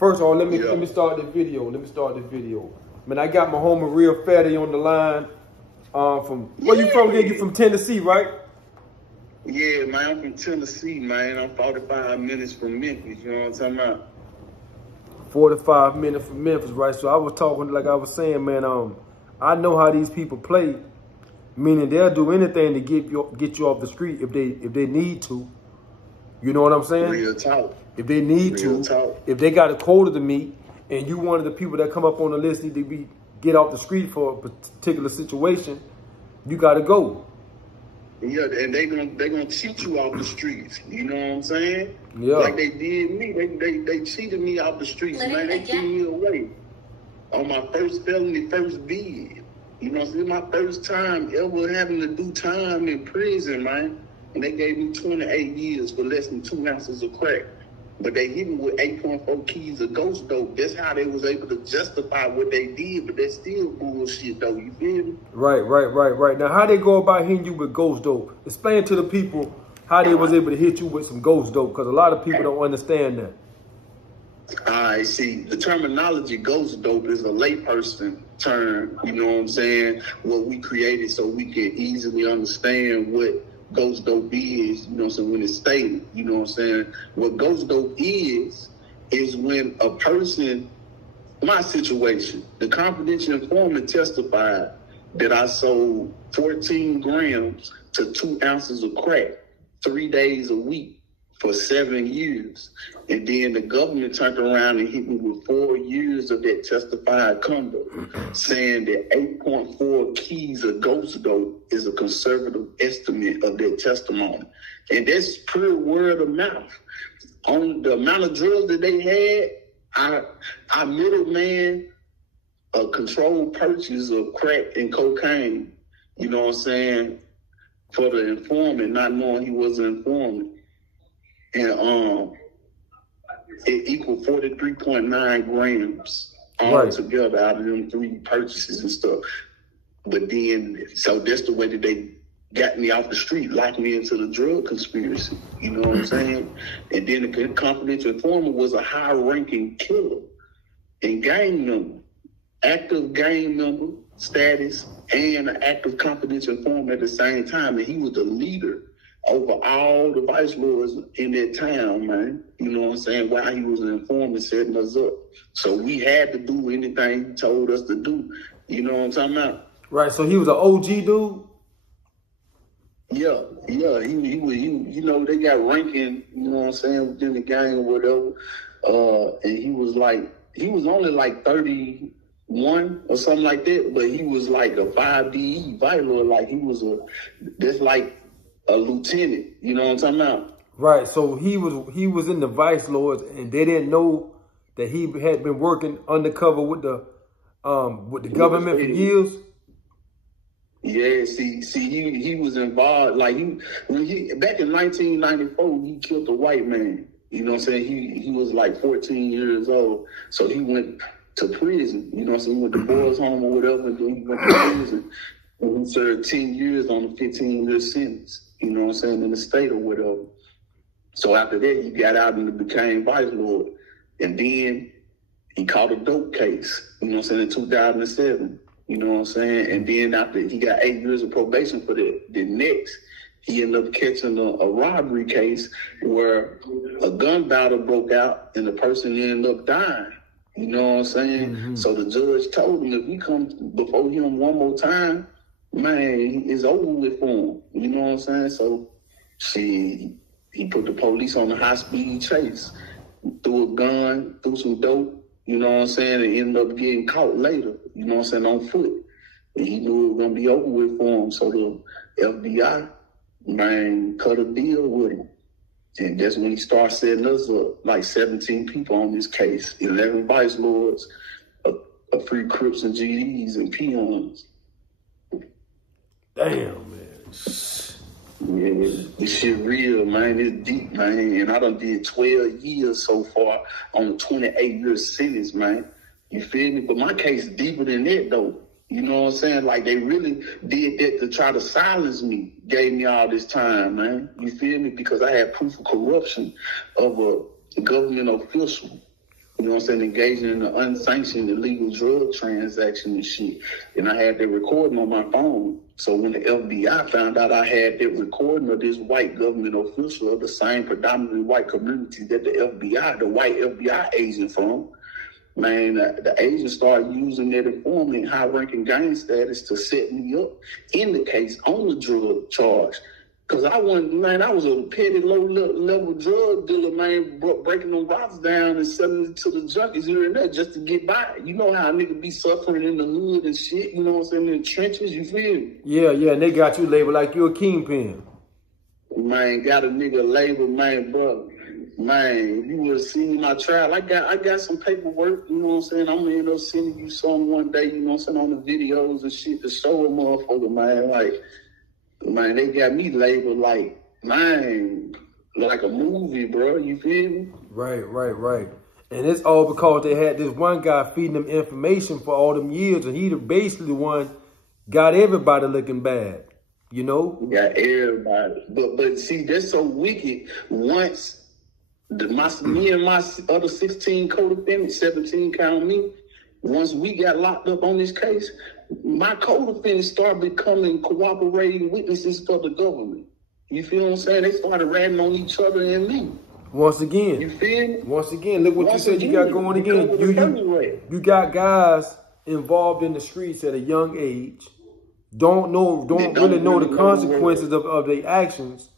First of all, let me start the video. Man, I got my homie Real Fetty on the line. From where you from? Again, you from Tennessee, right? Yeah, man, I'm from Tennessee, man. I'm 45 minutes from Memphis. You know what I'm talking about? 45 minutes from Memphis, right? So I was talking, like I was saying, man. I know how these people play, meaning they'll do anything to get you off the street if they need to. You know what I'm saying? Real talk. If they need to, if they got a quota to meet, and you one of the people that come up on the list need to get off the street for a particular situation, you got to go. Yeah, and they gonna cheat you off the streets. You know what I'm saying? Yeah. Like they did me. They cheated me off the streets, man. They threw me away on my first felony, first bid. You know, this is my first time ever having to do time in prison, man. And they gave me 28 years for less than 2 ounces of crack. But they hit me with 8.4 keys of ghost dope. That's how they was able to justify what they did, but that's still bullshit though, you feel me? Right. Now, how they go about hitting you with ghost dope? Explain to the people how they was able to hit you with some ghost dope, because a lot of people don't understand that. I see. The terminology ghost dope is a layperson term, you know what I'm saying? What we created so we can easily understand what ghost dope is, you know what I'm saying, when it's stated, you know what I'm saying? What ghost dope is when a person, my situation, the confidential informant testified that I sold 14 grams to 2 ounces of crack 3 days a week for 7 years. And then the government turned around and hit me with 4 years of that testified conduct, saying that 8.4 keys of ghost dope is a conservative estimate of their testimony. And that's pure word of mouth. On the amount of drugs that they had, I middleman a controlled purchase of crack and cocaine, you know what I'm saying, for the informant, not knowing he was an informant. And it equaled 43.9 grams all together out of them 3 purchases and stuff. But then, so that's the way that they got me off the street, locked me into the drug conspiracy. You know what I'm saying? And then the confidential informant was a high-ranking killer and gang member, active gang member status, and an active confidential informant at the same time. And he was the leader over all the vice lords in that town, man. You know what I'm saying? While he was an informant setting us up. So we had to do anything he told us to do. You know what I'm talking about? Right, so he was an OG dude? Yeah. He was, you know, they got ranking, you know what I'm saying, within the gang or whatever. And he was only like 31 or something like that, but he was like a 5DE vice lord. Like he was that's like a lieutenant, you know what I'm talking about? Right, so he was in the vice lords, and they didn't know that he had been working undercover with the government for years. Yeah, see, he was involved. Like back in 1994, he killed a white man. You know what I'm saying? He was like 14 years old, so he went to prison. You know what I'm saying? He went to boys' home or whatever, and then he went to prison, and he served 10 years on a 15-year sentence. You know what I'm saying, in the state or whatever. So after that, he got out and became vice lord. And then he caught a dope case, you know what I'm saying, in 2007. You know what I'm saying? And then after he got 8 years of probation for that, then next, he ended up catching a robbery case where a gun battle broke out and the person ended up dying. You know what I'm saying? Mm-hmm. So the judge told him if he comes before him one more time, man, it's over with for him. You know what I'm saying? So, he put the police on a high-speed chase, threw a gun, threw some dope, you know what I'm saying, and ended up getting caught later, you know what I'm saying, on foot. And he knew it was going to be over with for him. So the FBI, man, cut a deal with him. And that's when he started setting us up, like 17 people on this case, 11 vice lords, a few Crips and GDs and peons. Damn, man. Yeah, this shit real, man. It's deep, man. And I done did 12 years so far on a 28-year sentence, man. You feel me? But my case is deeper than that, though. You know what I'm saying? Like, they really did that to try to silence me, gave me all this time, man. You feel me? Because I had proof of corruption of a government official. You know what I'm saying? Engaging in the unsanctioned illegal drug transaction and shit. And I had that recording on my phone. So when the FBI found out I had that recording of this white government official of the same predominantly white community that the white FBI agent from, man, the agent started using that informant high-ranking gang status to set me up in the case on the drug charge. Because I was a petty low-level drug dealer, man, breaking them rocks down and selling it to the junkies here and there just to get by. You know how a nigga be suffering in the hood and shit, you know what I'm saying, in the trenches, you feel me? Yeah, and they got you labeled like you're a kingpin. Man, got a nigga labeled, man, bro. Man, you would have seen my trial. I got some paperwork, you know what I'm saying? I'm gonna end up sending you some one day, you know what I'm saying, on the videos and shit to show a motherfucker, man, like, man, they got me labeled like, man, like a movie, bro. You feel me? Right. And it's all because they had this one guy feeding them information for all them years, and he basically the one got everybody looking bad, you know? Got everybody. But see, that's so wicked. Once me and my other 16 co-defendants, 17 count me, once we got locked up on this case, my co-defendants started becoming cooperating witnesses for the government. You feel what I'm saying? They started ratting on each other and me. Once again. You feel me? Once again, look what you said you got going again. You got guys involved in the streets at a young age, don't really know the consequences of their actions,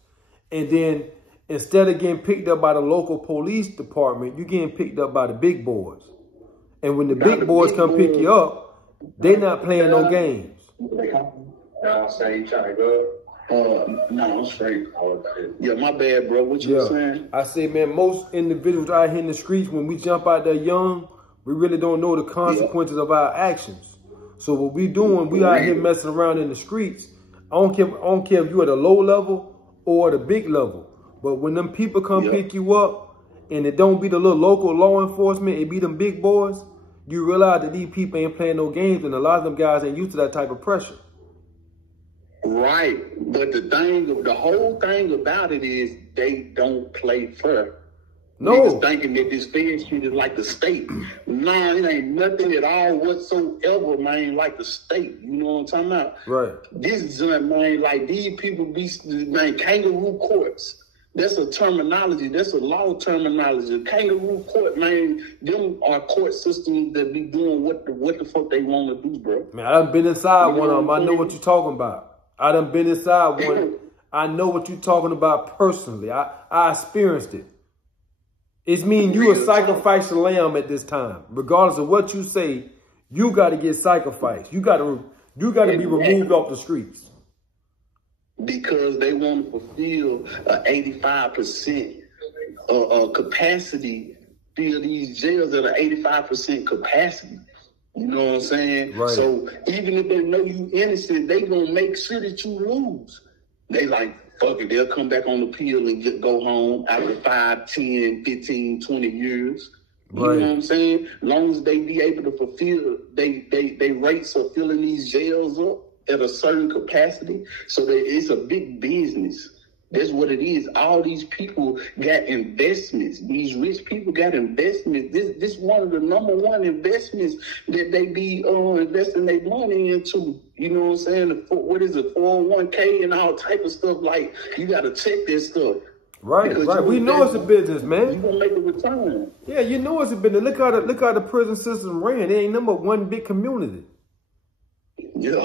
and then instead of getting picked up by the local police department, you're getting picked up by the big boys. And when the big boys come pick you up, they not playing no games. No, I'm straight. Yeah, my bad, bro. What you saying? I say, man, most individuals out here in the streets, when we jump out there young, we really don't know the consequences of our actions. So what we doing, we out here messing around in the streets. I don't care if you're at a low level or at a big level. But when them people come pick you up, and it don't be the little local law enforcement, it be them big boys, you realize that these people ain't playing no games, and a lot of them guys ain't used to that type of pressure. Right. But the whole thing about it is they don't play fair. No. Niggas thinking that this fair shit is like the state. Nah, it ain't nothing at all whatsoever, man, like the state. You know what I'm talking about? Right. This joint, man, like these people be, man, kangaroo courts. That's a terminology. That's a law terminology. Kangaroo court, man, them are court systems that be doing what the fuck they want to do, bro. Man, I done been inside one of them. I know what you're talking about. I done been inside one. I know what you're talking about personally. I experienced it. It's mean you a sacrificial lamb at this time. Regardless of what you say, you got to get sacrificed. You got to be removed off the streets. Because they want to fulfill 85% capacity, fill these jails at an 85% capacity. You know what I'm saying? Right. So even if they know you innocent, they gonna make sure that you lose. They like, fuck it, they'll come back on the pill and go home after 5, 10, 15, 20 years. You know what I'm saying? As long as they be able to fulfill, they rates of filling these jails up at a certain capacity. So that it's a big business. That's what it is. All these people got investments. These rich people got investments. This one of the number one investments that they be investing their money into. You know what I'm saying? What is it, 401k and all type of stuff. Like, you got to check this stuff. Right. We know it's a business, man. You gonna make a return. Yeah, you know it's a business. Look how the prison system ran. It ain't number one big community. Yeah.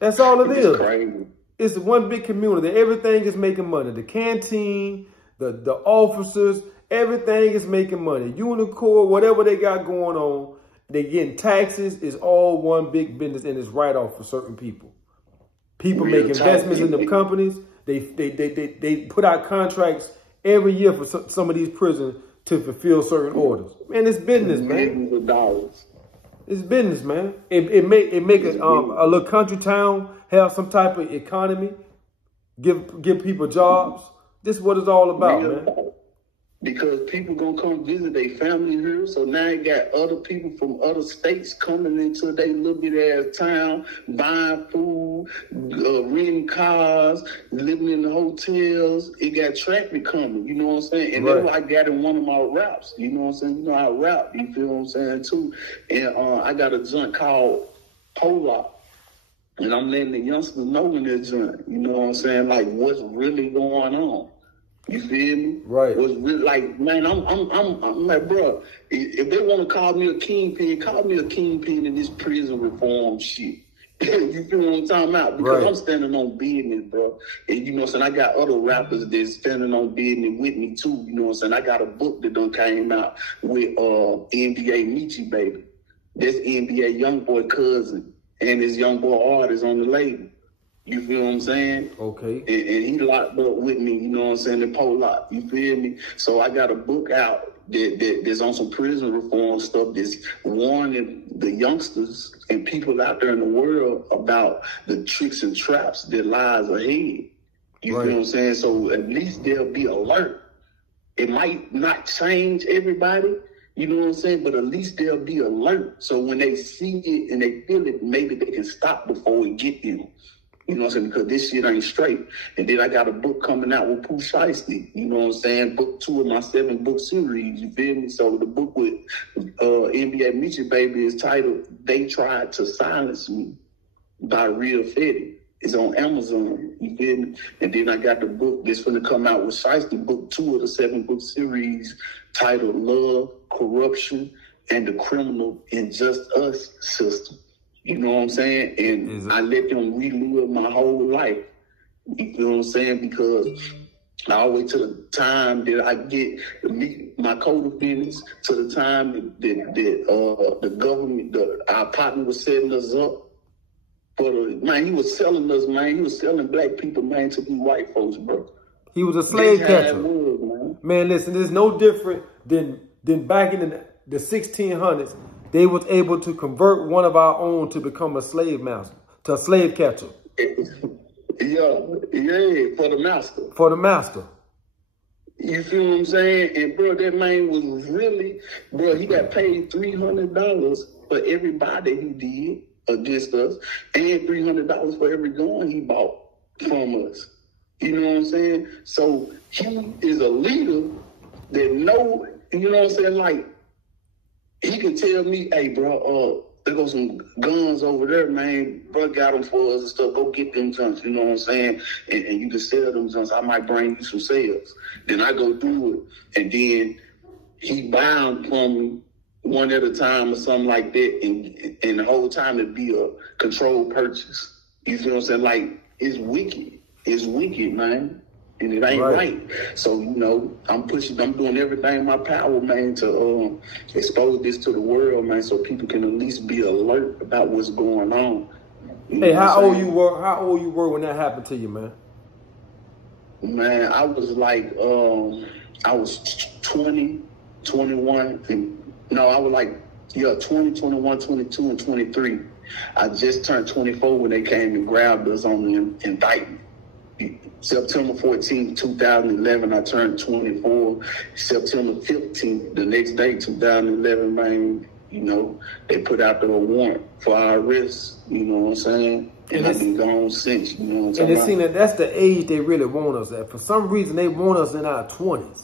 That's all it is. Crazy. It's one big community. Everything is making money. The canteen, the officers, everything is making money. Unicorn, whatever they got going on, they getting taxes. It's all one big business, and it's write-off for certain people. People make investments in the companies. They put out contracts every year for some of these prisons to fulfill certain orders. Man, it's business, man. Millions of dollars. It's business, man. It make a little country town have some type of economy, give people jobs. This is what it's all about, man. because people gonna come visit their family here. So now you got other people from other states coming into their little bit ass town, buying food, renting cars, living in the hotels. It got traffic coming, you know what I'm saying? And that's what I got in one of my raps, you know what I'm saying? You know I rap, you feel what I'm saying too? And I got a joint called Polar. And I'm letting the youngsters know in that joint, you know what I'm saying? Like what's really going on. You feel me? Right. Was really like, man, I'm like, bro, if they want to call me a kingpin, call me a kingpin in this prison reform shit. You feel what I'm talking about? Because I'm standing on business, bro. And you know what I'm saying? I got other rappers that's standing on business with me too. You know what I'm saying? I got a book that done came out with NBA Michi Baby. That's NBA Youngboy cousin and his Youngboy artist on the label. You feel what I'm saying? Okay. And he locked up with me, you know what I'm saying, the Polak. You feel me? So I got a book out that's on some prison reform stuff that's warning the youngsters and people out there in the world about the tricks and traps that lies ahead. You feel what I'm saying? So at least they'll be alert. It might not change everybody, you know what I'm saying? But at least they'll be alert. So when they see it and they feel it, maybe they can stop before it get them. You know what I'm saying? Because this shit ain't straight. And then I got a book coming out with Pooh Shiesty. You know what I'm saying? Book 2 of my 7-book series. You feel me? So the book with NBA Michi Baby is titled They Tried to Silence Me by Real Fetty. It's on Amazon. You feel me? And then I got the book that's going to come out with Shiesty, book 2 of the 7-book series titled Love, Corruption, and the Criminal in Just Us System. You know what I'm saying? And I let them relive my whole life. You know what I'm saying? Because all the way to the time that I get to meet my co-defendants, to the time that the government, our partner was setting us up. But man, he was selling us, man. He was selling black people, man, to these white folks, bro. He was a slave catcher. Was, man, listen, it's no different than back in the 1600s. They was able to convert one of our own to become a slave master, to a slave catcher. Yeah, for the master. For the master. You feel what I'm saying? And bro, that man was really, bro, he got paid $300 for everybody he did against us, and $300 for every gun he bought from us. You know what I'm saying? So he is a leader that know, you know what I'm saying, like, he can tell me, hey, bro, there goes some guns over there, man. Bro got them for us and stuff. Go get them guns, you know what I'm saying? And you can sell them guns. I might bring you some sales. Then I go do it. And then he buy them from me one at a time or something like that. And the whole time it'd be a controlled purchase. You feel what I'm saying? Like, it's wicked. It's wicked, man. And it ain't right. So, you know, I'm doing everything in my power, man, to expose this to the world, man, so people can at least be alert about what's going on. Hey, how old you were when that happened to you, man? Man, I was like, I was 20, 21, I was like, 20, 21, 22, and 23. I just turned 24 when they came and grabbed us on the indictment. September 14th, 2011, I turned 24. September 15th, the next day, 2011, man, you know, they put out the warrant for our arrest, you know what I'm saying? And I've been gone since, you know what I'm saying? And it seems that that's the age they really want us at. For some reason, they want us in our 20s.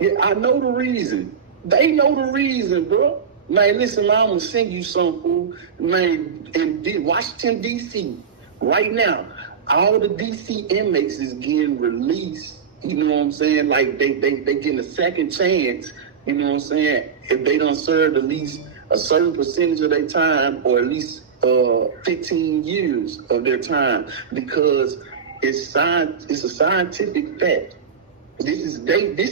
Yeah, I know the reason. They know the reason, bro. Man, listen, man, I'm going to sing you something, fool. Man, in Washington, D.C., right now, all the DC inmates is getting released, you know what I'm saying? Like they getting a second chance, you know what I'm saying? If they done served at least a certain percentage of their time, or at least 15 years of their time, because it's a scientific fact. This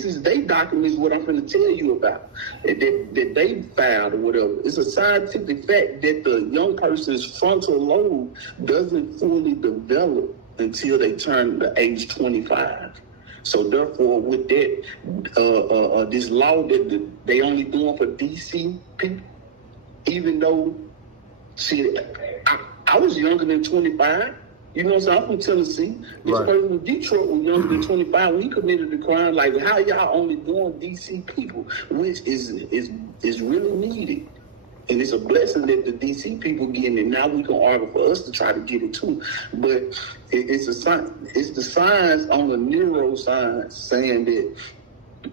is they documents what I'm going to tell you about that they filed or whatever. It's a scientific fact that the young person's frontal lobe doesn't fully develop until they turn the age 25. So therefore, with that, this law that they only doing for DC people, even though, see, I was younger than 25. You know what I'm saying? I'm from Tennessee. This Right. person in Detroit was younger than 25 when he committed the crime. Like, how y'all only doing DC people, which is really needed. And it's a blessing that the DC people getting it. Now we can argue for us to try to get it too. But it's the science on the neuroscience saying that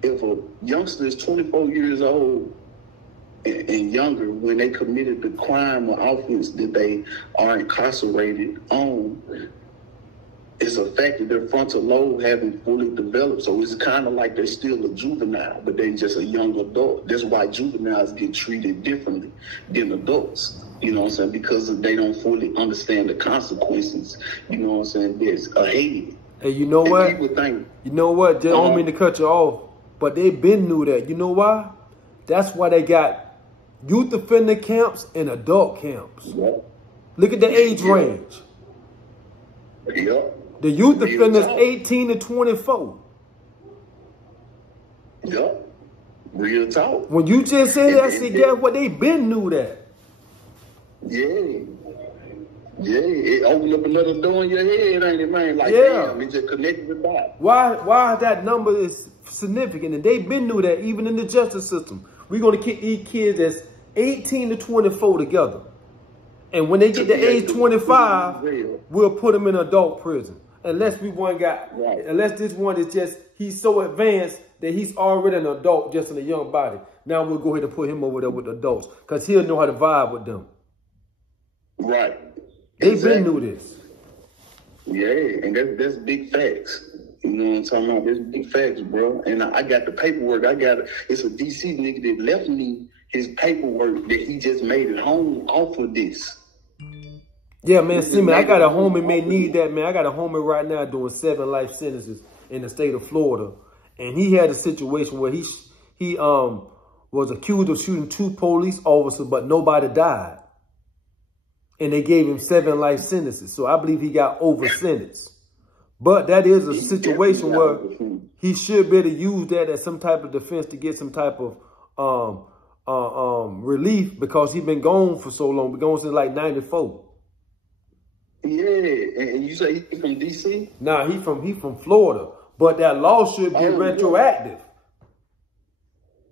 if a youngster is 24 years old and younger, when they committed the crime or offense that they are incarcerated on, it's affected their frontal lobe haven't fully developed. So it's kind of like they're still a juvenile, but they're just a young adult. That's why juveniles get treated differently than adults. You know what I'm saying? Because they don't fully understand the consequences. You know what I'm saying? That's ahead. Hey, you know what? People think, you know what? They don't mean to cut you off, but they been knew that. You know why? That's why they got youth offender camps and adult camps. Yep. Look at the age range. Yep. The youth offenders 18 to 24. Yep. Real talk. When you just said that, I said, guess what? They been knew that. Yeah. Yeah. It opened up another door in your head, ain't it, man? Like, Yeah. damn, it just connected the dots. Why that number is significant? And they been knew that even in the justice system. We're going to keep these kids that's 18 to 24 together. And when they get to age 25, we'll put them in adult prison. Unless this one is just, he's so advanced that he's already an adult, just in a young body. Now we'll go ahead and put him over there with adults because he'll know how to vibe with them. Right. They've been knew this. Yeah, and that's big facts. You know what I'm talking about? That's big facts, bro. And I got the paperwork. It's a DC nigga that left me his paperwork that he just made it home off of this. Yeah, man, see, man, I got a homie may need that, man. I got a homie right now doing 7 life sentences in the state of Florida. And he had a situation where he was accused of shooting 2 police officers, but nobody died. And they gave him 7 life sentences. So I believe he got over sentenced. But that is a situation where he should be able to use that as some type of defense to get some type of relief because he's been gone for so long. Been gone since like 94. Yeah, and you say he's from DC? Nah, he from Florida. But that law should be retroactive.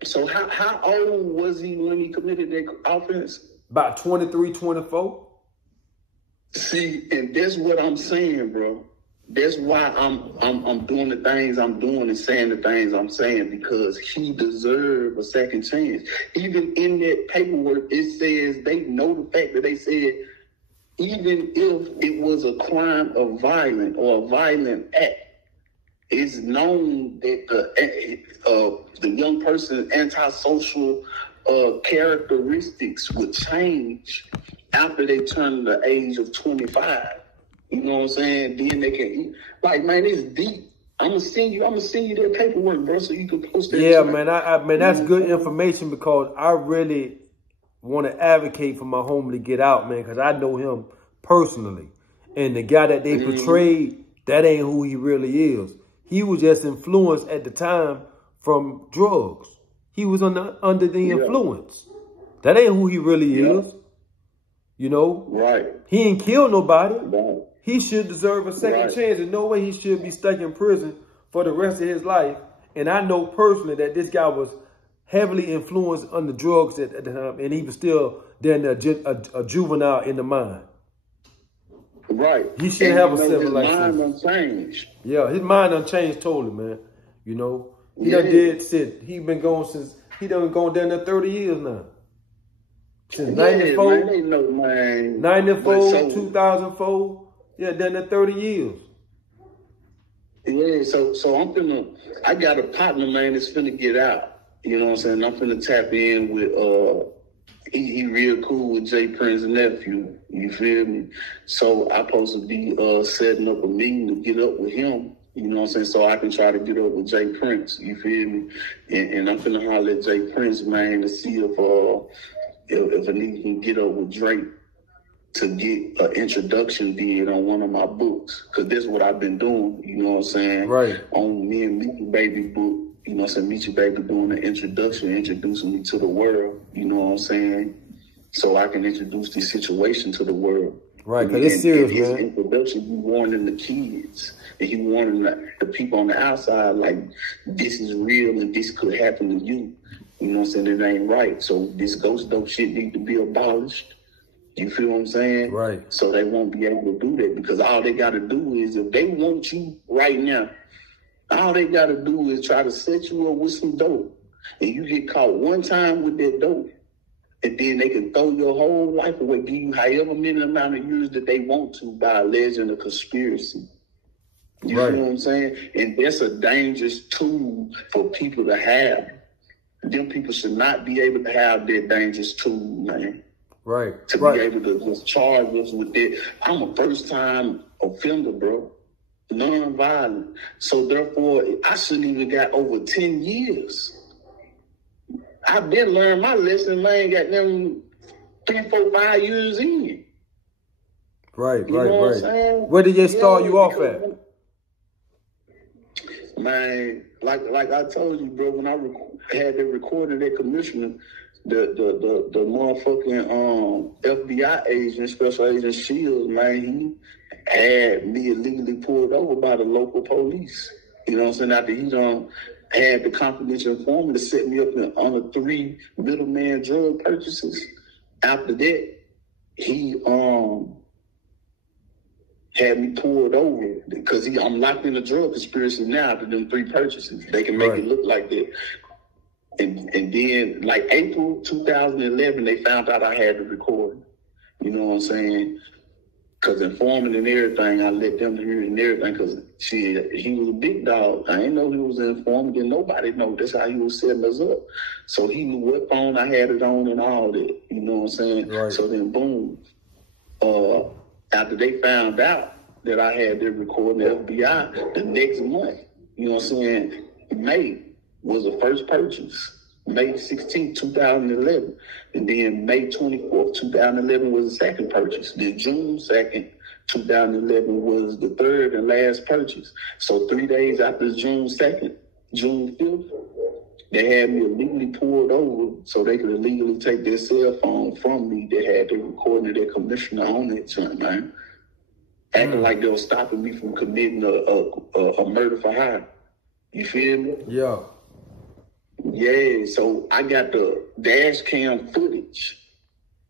So how old was he when he committed that offense? About 23, 24. See, and that's what I'm saying, bro. That's why I'm doing the things I'm doing and saying the things I'm saying, because he deserved a second chance. Even in that paperwork, it says they know the fact that they said even if it was a crime of violence or a violent act, it's known that the young person's antisocial characteristics would change after they turn the age of 25. You know what I'm saying? Then they can eat. Like, man, it's deep. I'm gonna send you that paperwork, bro, so you can post that. Yeah, man. Man, that's good information because I really want to advocate for my homie to get out, man, because I know him personally. And the guy that they portrayed, that ain't who he really is. He was just influenced at the time from drugs. He was under the influence. That ain't who he really is. You know? Right. He ain't killed nobody. Right. He should deserve a second chance. There's no way he should be stuck in prison for the rest of his life. And I know personally that this guy was heavily influenced under drugs at the time, and he was still then a juvenile in the mind. Right. He should have a 7 life sentence. His mind unchanged. Yeah, his mind unchanged totally, man. You know, he done did shit. He been gone since, he done gone down there 30 years now. Since 94, man, they know, man. 94, 2004. Yeah, down there 30 years. Yeah, so I got a partner, man, that's finna get out. You know what I'm saying? I'm finna tap in with, he real cool with Jay Prince's nephew. You feel me? So I'm supposed to be setting up a meeting to get up with him. You know what I'm saying? So I can try to get up with Jay Prince. You feel me? And I'm finna holler at Jay Prince, man, to see if a nigga can get up with Drake to get an introduction did on one of my books. Because that's what I've been doing, you know what I'm saying? Right. On me and Meet Your Baby book, you know what I'm saying? Meet Your Baby doing an introduction, introducing me to the world, you know what I'm saying? So I can introduce this situation to the world. Right, because it's serious, his man. introduction, he warning the kids, and he warning the people on the outside, like, this is real and this could happen to you. You know what I'm saying? It ain't right. So this ghost dope shit need to be abolished. You feel what I'm saying? Right. So they won't be able to do that, because all they got to do is, if they want you right now, all they got to do is try to set you up with some dope, and you get caught one time with that dope, and then they can throw your whole life away, give you however many amount of years that they want to by alleging a conspiracy. You Right. feel what I'm saying? And that's a dangerous tool for people to have. Them people should not be able to have that dangerous tool, man. Right. To right. be able to just charge us with that. I'm a first-time offender, bro. Non-violent. So therefore, I shouldn't even got over 10 years. I've been learning my lesson, man. Got them 3, 4, 5 years in. Right, you right, know what right. I'm saying? Where did they start you off at? Man, like I told you, bro, when I had the recording that commissioner, the motherfucking FBI agent, Special Agent Shields, man, he had me illegally pulled over by the local police. You know what I'm saying? After he had the confidential informant to set me up on the 3 middleman drug purchases. After that, he had me pulled over because I'm locked in a drug conspiracy now after them 3 purchases. They can make it look like that. And then, like April 2011, they found out I had the recording. You know what I'm saying? Because informant and everything, I let them hear it and everything, because he was a big dog. I didn't know he was an informant, and nobody know. That's how he was setting us up. So he knew what phone I had it on and all that. You know what I'm saying? Right. So then, boom. After they found out that I had the recording, the FBI, the next month, you know what I'm saying, May was the first purchase. May 16th, 2011. And then May 24th, 2011 was the second purchase. Then June 2nd, 2011 was the third and last purchase. So 3 days after June 2nd, June 5th, they had me illegally pulled over so they could illegally take their cell phone from me. They had the recording of their commissioner on that joint, man. Acting like they were stopping me from committing a murder for hire. You feel me? Yeah. Yeah, so I got the dash cam footage,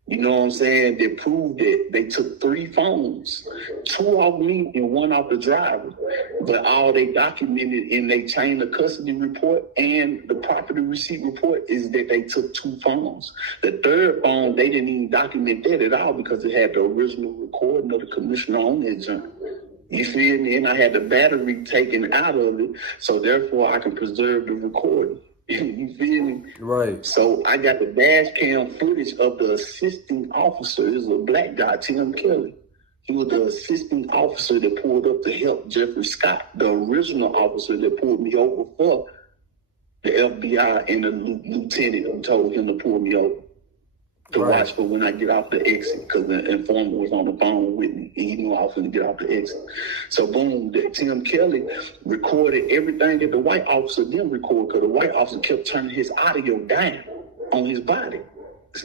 you know what I'm saying, that proved that they took 3 phones, 2 off me and 1 off the driver. But all they documented in their chain of custody report and the property receipt report is that they took 2 phones. The 3rd phone, they didn't even document that at all because it had the original recording of the commissioner on that junk. You feel me? And I had the battery taken out of it, so therefore I can preserve the recording. You feel me? Right. So I got the dash cam footage of the assisting officer. This is a black guy, Tim Kelly. He was the assisting officer that pulled up to help Jeffrey Scott, the original officer that pulled me over for the FBI, and the lieutenant who told him to pull me over to watch for when I get off the exit, because the informant was on the phone with me. He knew I was going to get off the exit. So boom, Tim Kelly recorded everything that the white officer didn't record, because the white officer kept turning his audio down on his body.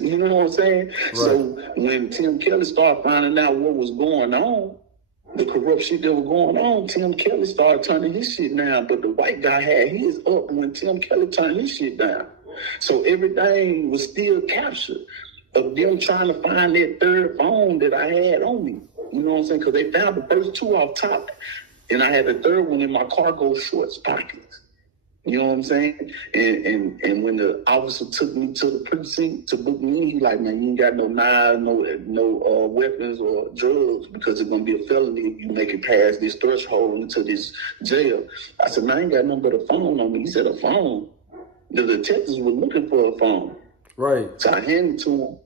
You know what I'm saying? Right. So when Tim Kelly started finding out what was going on, the corrupt shit that was going on, Tim Kelly started turning his shit down. But the white guy had his up when Tim Kelly turned his shit down. So everything was still captured of them trying to find that 3rd phone that I had on me. You know what I'm saying? Because they found the first 2 off top, and I had the 3rd one in my cargo shorts pockets. You know what I'm saying? And when the officer took me to the precinct to book me, he like, man, you ain't got no knives, no weapons or drugs, because it's gonna be a felony if you make it past this threshold into this jail. I said, man, I ain't got nothing but a phone on me. He said, a phone? The detectives were looking for a phone. Right. So I handed it to him,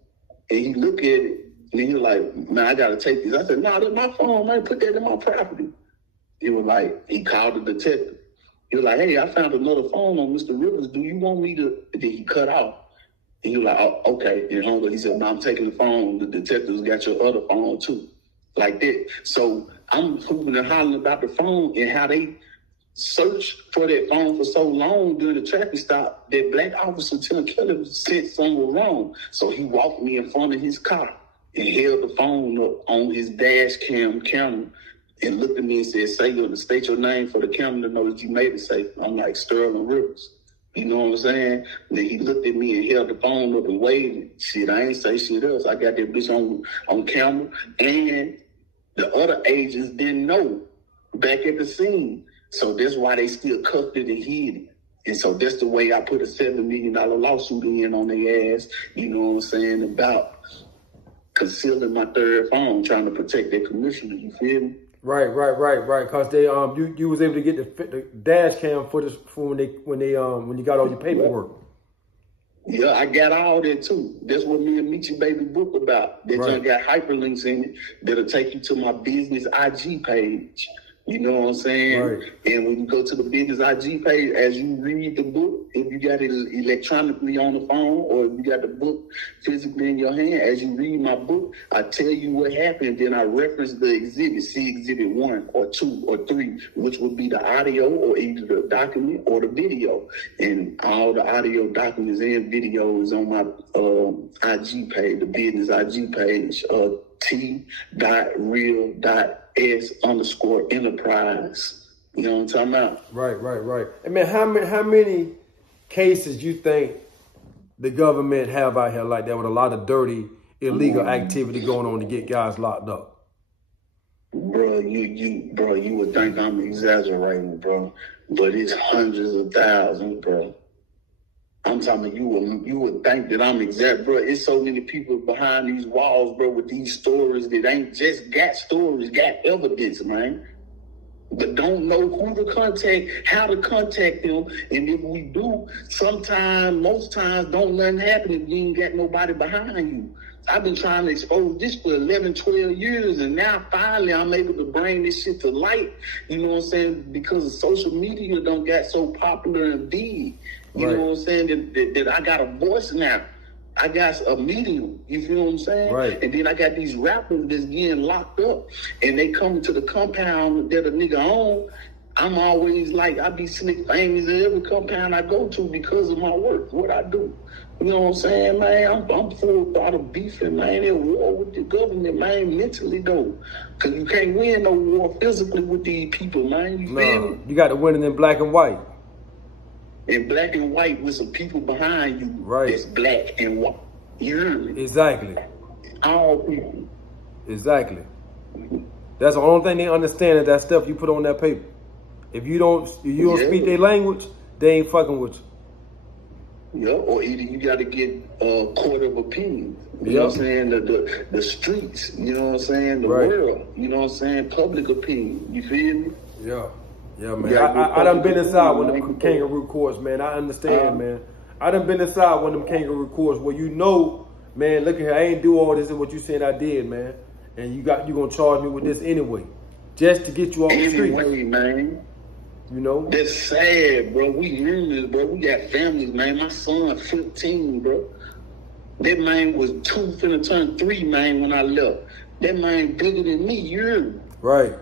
and he looked at it, and he was like, man, I gotta take this. I said, nah, that's my phone, man. Put that in my property. He was like, he called the detective. He was like, hey, I found another phone on Mr. Rivers. Do you want me to? And then he cut off. And he was like, oh, okay. And he said, no, I'm taking the phone. The detectives got your other phone too. Like that. So I'm hooping and hollering about the phone and how they searched for that phone for so long during the traffic stop that black officer Tim Kelly said something was wrong. So he walked me in front of his car and held the phone up on his dash cam camera and looked at me and said, state your name for the camera to know that you made it safe. I'm like, Sterling Rivers. You know what I'm saying? Then he looked at me and held the phone up and waved. Shit, I ain't say shit else. I got that bitch on camera. And the other agents didn't know back at the scene. So that's why they still cuffed it and hid it. And so that's the way I put a $7 million lawsuit in on their ass, you know what I'm saying, about concealing my third phone, trying to protect their commissioner, you feel me? Right. Cause they you was able to get the dash cam footage for when you got all your paperwork. Yeah, I got all that too. That's what me and Meet Baby book about. That just got hyperlinks in it that'll take you to my business IG page. You know what I'm saying? Right. And when you go to the business IG page, as you read the book, if you got it electronically on the phone or if you got the book physically in your hand, as you read my book, I tell you what happened. Then I reference the exhibit, see exhibit 1 or 2 or 3, which would be the audio or either the document or the video. And all the audio documents and videos on my IG page, the business IG page, t.real.s_enterprise. You know what I'm talking about? Right. I mean, how many cases you think the government have out here like that with a lot of dirty, illegal activity going on to get guys locked up? Bro, you would think I'm exaggerating, bro. But it's hundreds of thousands, bro. I'm talking about you would think that I'm exact, bro. It's so many people behind these walls, bro, with these stories that ain't just got stories, got evidence, man. But don't know who to contact, how to contact them. And if we do, most times, don't nothing happen if you ain't got nobody behind you. I've been trying to expose this for 11, 12 years, and now finally I'm able to bring this shit to light, you know what I'm saying, because social media don't got so popular and big. You know what I'm saying? That I got a voice now. I got a medium. You feel what I'm saying? Right. And then I got these rappers that's getting locked up, and they come to the compound that a nigga own. I'm always like, I be slick famous in every compound I go to because of my work, what I do. You know what I'm saying, man? I'm full thought of beefing, man, at war with the government, man, mentally, though. Because you can't win no war physically with these people, man. You feel me? You got to win it in black and white. In black and white with some people behind you that's black and white. You hear me? Exactly. All people. Exactly. That's the only thing they understand is that stuff you put on that paper. If you don't speak their language, they ain't fucking with you. Yeah, or either you got to get a court of opinion. You know what I'm saying? The streets, you know what I'm saying? The world, you know what I'm saying? Public opinion. You feel me? Yeah, man. I done been inside one of them kangaroo courts, man. I understand, man. I done been inside one of them kangaroo courts where you know, man, look at here, I ain't do all this and what you said I did, man. And you gonna charge me with this anyway. Just to get you off the street. Anyway, man. You know? That's sad, bro. We hearing this, bro. We got families, man. My son, 15, bro. That man was 2, finna turn 3, man, when I left. That man bigger than me, you hear me? Right.